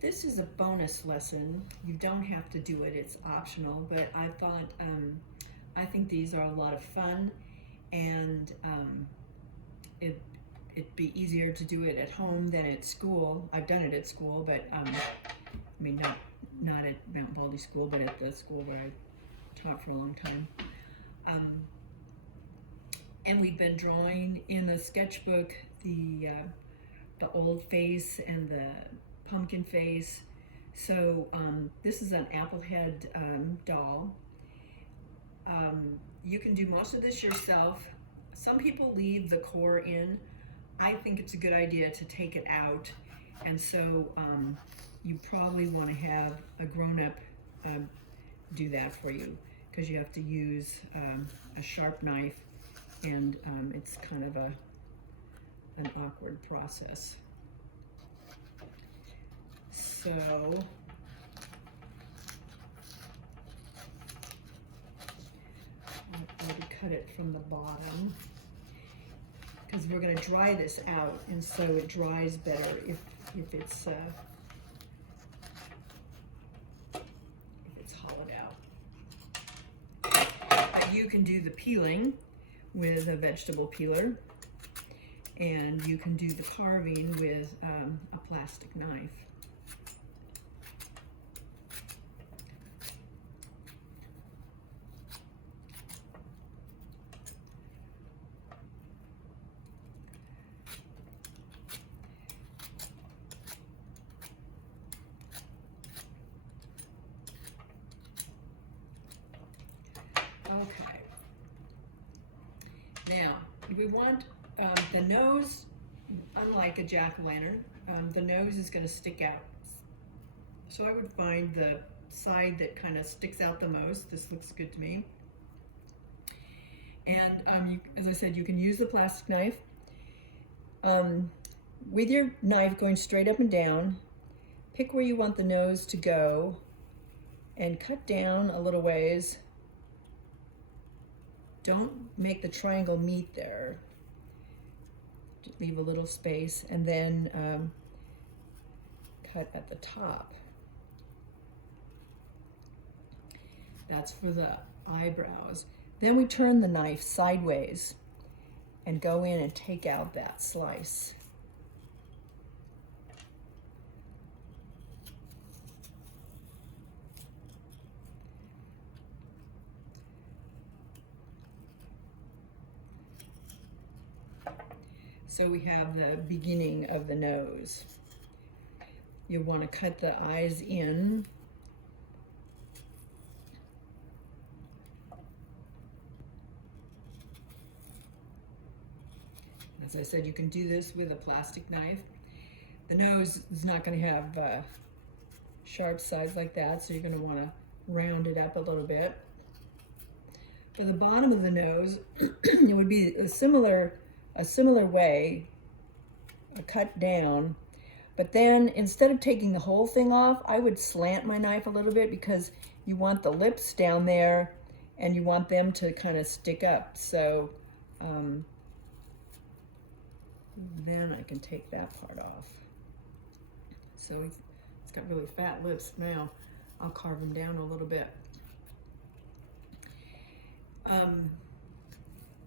This is a bonus lesson. You don't have to do it, it's optional, but I thought, I think these are a lot of fun, and it'd be easier to do it at home than at school. I've done it at school, but I mean, not at Mount Baldy School, but at the school where I taught for a long time. And we've been drawing in the sketchbook the old face and the pumpkin face. So this is an applehead doll. You can do most of this yourself. Some people leave the core in. I think it's a good idea to take it out, and so you probably want to have a grown-up do that for you, because you have to use a sharp knife, and it's kind of an awkward process. So I'll already cut it from the bottom, because we're going to dry this out, and so it dries better if it's hollowed out. You can do the peeling with a vegetable peeler, and you can do the carving with a plastic knife. Okay. Now, if we want the nose, unlike a jack-o'-lantern, the nose is going to stick out. So I would find the side that kind of sticks out the most. This looks good to me. And as I said, you can use the plastic knife. With your knife going straight up and down, pick where you want the nose to go and cut down a little ways. Don't make the triangle meet there. Just leave a little space, and then cut at the top. That's for the eyebrows. Then we turn the knife sideways and go in and take out that slice. So we have the beginning of the nose. You want to cut the eyes in. As I said, you can do this with a plastic knife. The nose is not going to have sharp sides like that, so you're going to want to round it up a little bit. For the bottom of the nose, it would be a similar way, a cut down, but then instead of taking the whole thing off, I would slant my knife a little bit, because you want the lips down there and you want them to kind of stick up. So then I can take that part off. So it's got really fat lips now. I'll carve them down a little bit.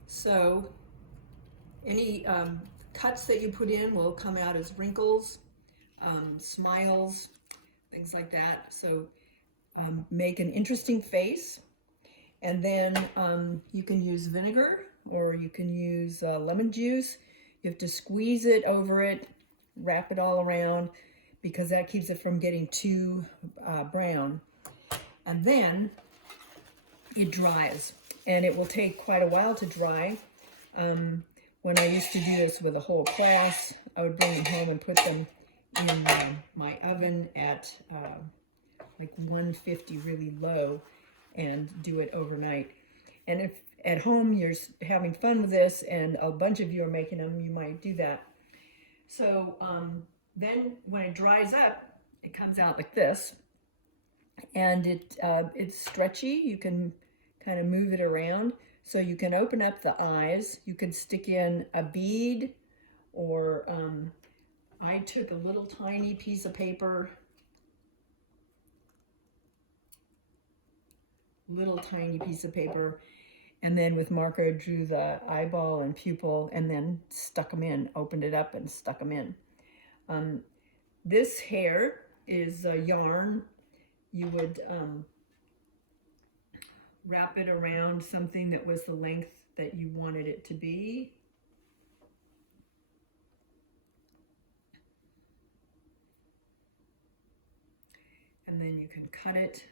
So any cuts that you put in will come out as wrinkles, smiles, things like that. So make an interesting face, and then you can use vinegar, or you can use lemon juice. You have to squeeze it over it, wrap it all around, because that keeps it from getting too brown. And then it dries, and it will take quite a while to dry. When I used to do this with a whole class, I would bring them home and put them in my oven at like 150, really low, and do it overnight. And if at home you're having fun with this and a bunch of you are making them, you might do that. So then when it dries up, it comes out like this, and it's stretchy. You can kind of move it around. So you can open up the eyes. You can stick in a bead, or I took a little tiny piece of paper little tiny piece of paper, and then with marker drew the eyeball and pupil, and then stuck them in, opened it up and stuck them in. This hair is yarn. You would wrap it around something that was the length that you wanted it to be. And then you can cut it.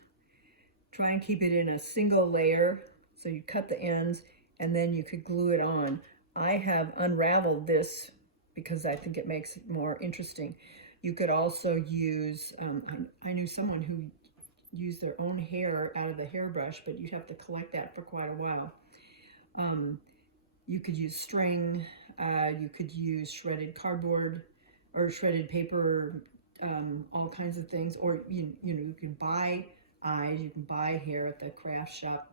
Try and keep it in a single layer. So you cut the ends and then you could glue it on. I have unraveled this because I think it makes it more interesting. You could also use, I knew someone who used their own hair out of the hairbrush, but you'd have to collect that for quite a while. You could use string, you could use shredded cardboard or shredded paper, all kinds of things, or you know, you can buy eyes, you can buy hair at the craft shop.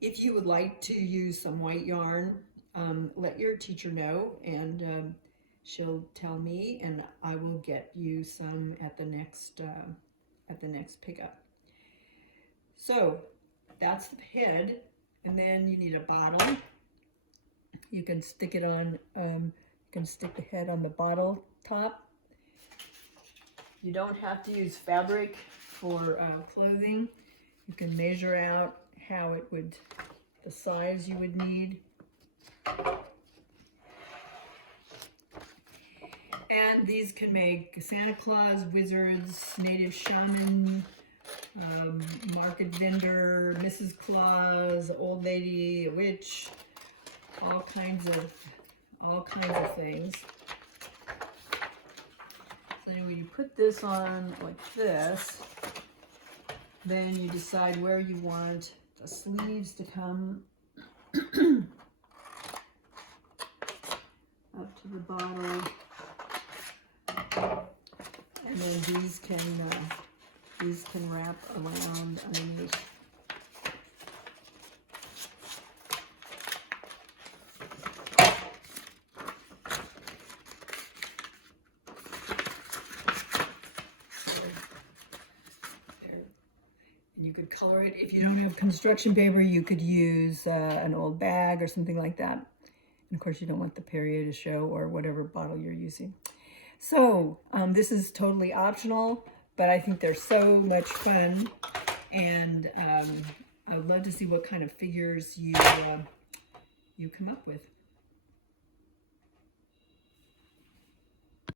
If you would like to use some white yarn, let your teacher know, and she'll tell me, and I will get you some at the next pickup. So that's the head, and then you need a bottle. You can stick it on, you can stick the head on the bottle top. You don't have to use fabric for clothing. You can measure out how it would, the size you would need. And these can make Santa Claus, wizards, native shaman, market vendor, Mrs. Claus, old lady, a witch, all kinds of things. So anyway, you put this on like this, then you decide where you want the sleeves to come up to the bottle, and then these can wrap around underneath. You could color it. If you don't have construction paper, you could use an old bag or something like that. And of course, you don't want the period to show, or whatever bottle you're using. So this is totally optional, but I think they're so much fun, and I would love to see what kind of figures you come up with.